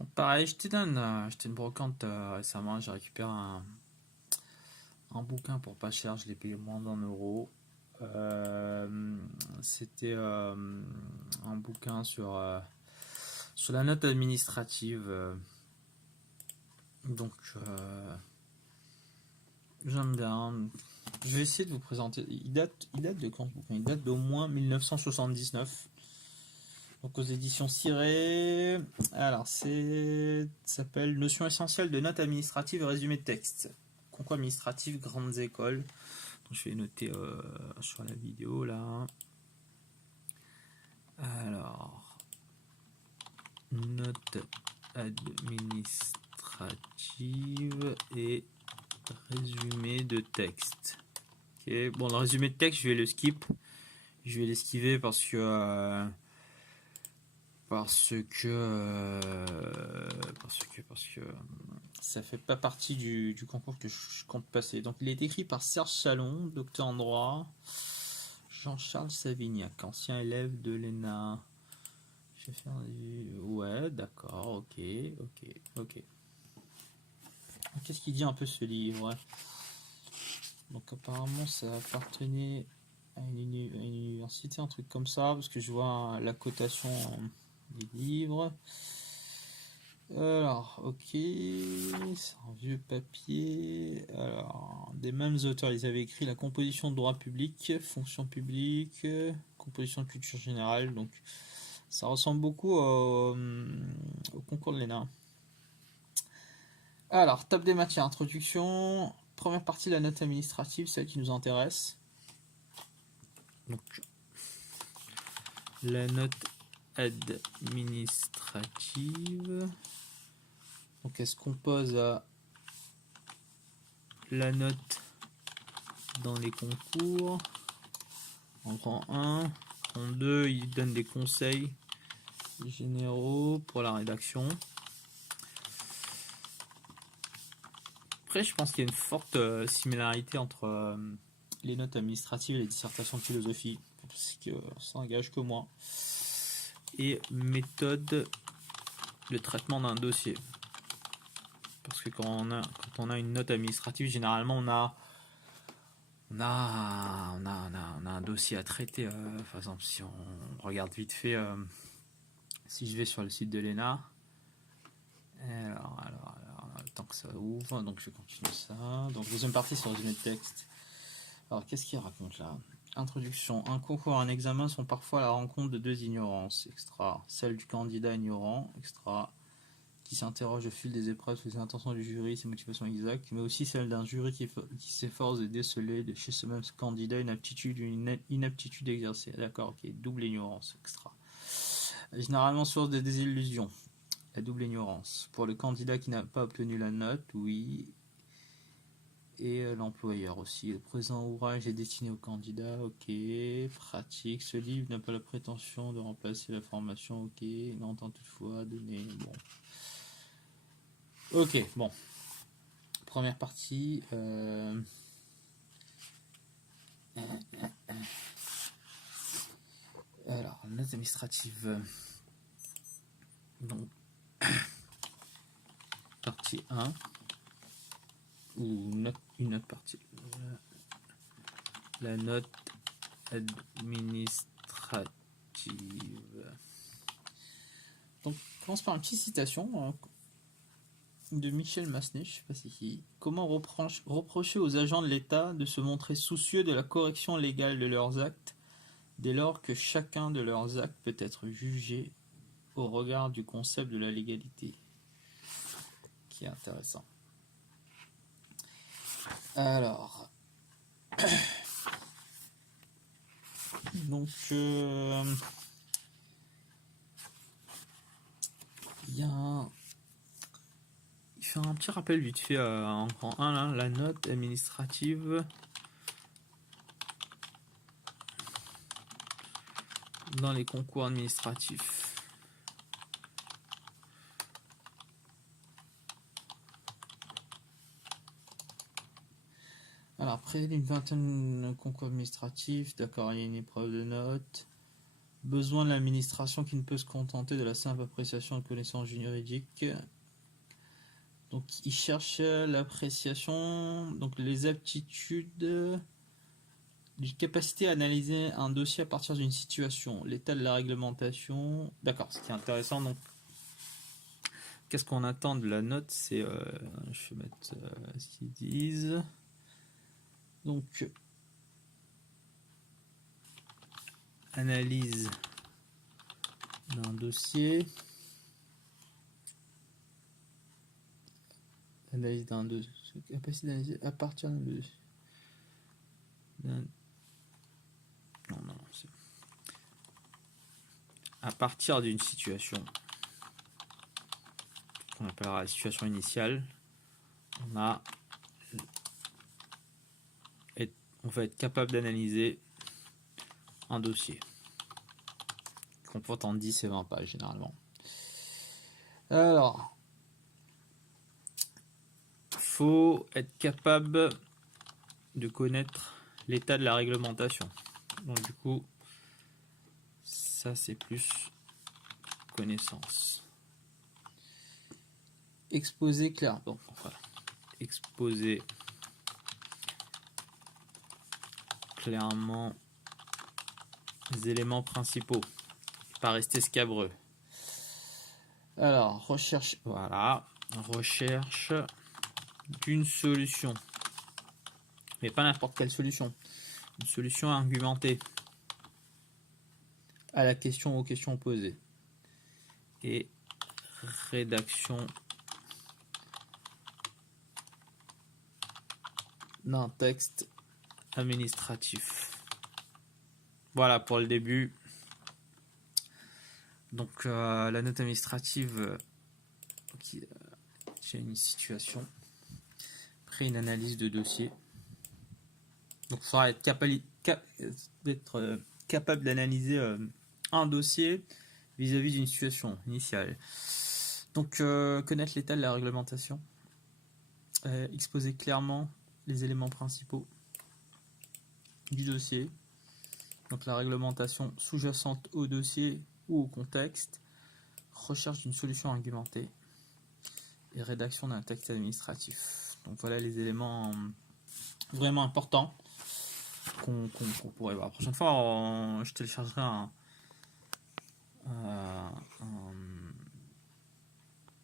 Donc pareil, j'étais une brocante récemment, j'ai récupéré un bouquin pour pas cher, je l'ai payé moins d'1 euro. Euh, C'était un bouquin sur la note administrative. Donc j'aime bien. Je vais essayer de vous présenter. Il date de quand ce bouquin? Il date d'au moins 1979. Donc aux éditions Ciré. Alors ça s'appelle Notion essentielle de notes administratives et résumé de texte. Concours administratif, grandes écoles. Donc, je vais noter sur la vidéo là. Alors, notes administratives et résumé de texte. Ok, bon, le résumé de texte, je vais le skip. Je vais l'esquiver parce que ça fait pas partie du concours que je compte passer. Donc il est écrit par Serge Chalon, docteur en droit, Jean-Charles Savignac, ancien élève de l'ENA. Je vais faire ouais, d'accord, ok. Qu'est-ce qu'il dit un peu ce livre? Donc apparemment ça appartenait à une université, un truc comme ça, parce que je vois la cotation des livres. Alors, ok, c'est un vieux papier. Alors, des mêmes auteurs, ils avaient écrit la composition de droit public, fonction publique, composition de culture générale. Donc, ça ressemble beaucoup au concours de l'ENA. Alors, table des matières, introduction. Première partie, la note administrative, celle qui nous intéresse. Donc, la note administrative. Donc elle se compose à la note dans les concours. En grand 1, en 2, il donne des conseils généraux pour la rédaction. Après, je pense qu'il y a une forte similarité entre les notes administratives et les dissertations de philosophie, parce que ça engage que moi. Et méthode de traitement d'un dossier. Parce que quand on a une note administrative, généralement on a un dossier à traiter. Par exemple, si on regarde vite fait, si je vais sur le site de l'ENA, alors, le temps que ça ouvre, donc je continue ça. Donc deuxième partie sur le résumé de texte. Alors qu'est-ce qu'il raconte là? Introduction. Un concours et un examen sont parfois la rencontre de deux ignorances. Extra. Celle du candidat ignorant. Extra. Qui s'interroge au fil des épreuves sur les intentions du jury, ses motivations exactes, mais aussi celle d'un jury qui s'efforce de déceler de chez ce même candidat une aptitude ou une inaptitude exercée. D'accord, ok, double ignorance, extra. Généralement source de désillusion, la double ignorance. Pour le candidat qui n'a pas obtenu la note, oui, et l'employeur aussi. Le présent ouvrage est destiné au candidat, ok. Pratique, ce livre n'a pas la prétention de remplacer la formation, ok. Il entend toutefois donner, bon. Ok, bon. Première partie. Alors, note administrative. Donc, partie 1. Ou une autre partie. La note administrative. Donc, on commence par une petite citation de Michel Massenet, je ne sais pas si qui. Comment reprocher aux agents de l'État de se montrer soucieux de la correction légale de leurs actes dès lors que chacun de leurs actes peut être jugé au regard du concept de la légalité, qui est intéressant. Alors, donc, il y a il fait un petit rappel vite fait en grand 1, là, la note administrative dans les concours administratifs. Alors après une vingtaine de concours administratifs, d'accord, il y a une épreuve de notes. besoin de l'administration qui ne peut se contenter de la simple appréciation de connaissances juridiques. Donc, il cherche l'appréciation, donc les aptitudes, une capacité à analyser un dossier à partir d'une situation, l'état de la réglementation. D'accord, ce qui est intéressant, donc, qu'est-ce qu'on attend de la note? C'est, je vais mettre ce qu'ils disent. Donc, analyse d'un dossier. Analyse d'un dossier. Capacité d'analyser à partir d'un dossier. Non, c'est à partir d'une situation qu'on appellera la situation initiale, on va être capable d'analyser un dossier qui comporte entre 10 et 20 pages généralement. Alors, faut être capable de connaître l'état de la réglementation. Donc du coup, ça c'est plus connaissance. Exposer clair. Bon, voilà. Exposer clairement les éléments principaux. Pas rester scabreux. Alors, recherche. Voilà. Recherche d'une solution. Mais pas n'importe quelle solution. Une solution argumentée à la question ou aux questions posées. Et rédaction d'un texte administratif. Voilà pour le début. Donc la note administrative, j'ai une situation, après une analyse de dossier. Donc il faudra être capable d'analyser un dossier vis-à-vis d'une situation initiale. Donc connaître l'état de la réglementation, exposer clairement les éléments principaux du dossier, donc la réglementation sous-jacente au dossier ou au contexte, recherche d'une solution argumentée et rédaction d'un texte administratif. Donc voilà les éléments vraiment importants qu'on pourrait voir. La prochaine fois, je téléchargerai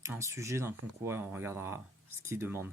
un sujet d'un concours et on regardera ce qu'il demande.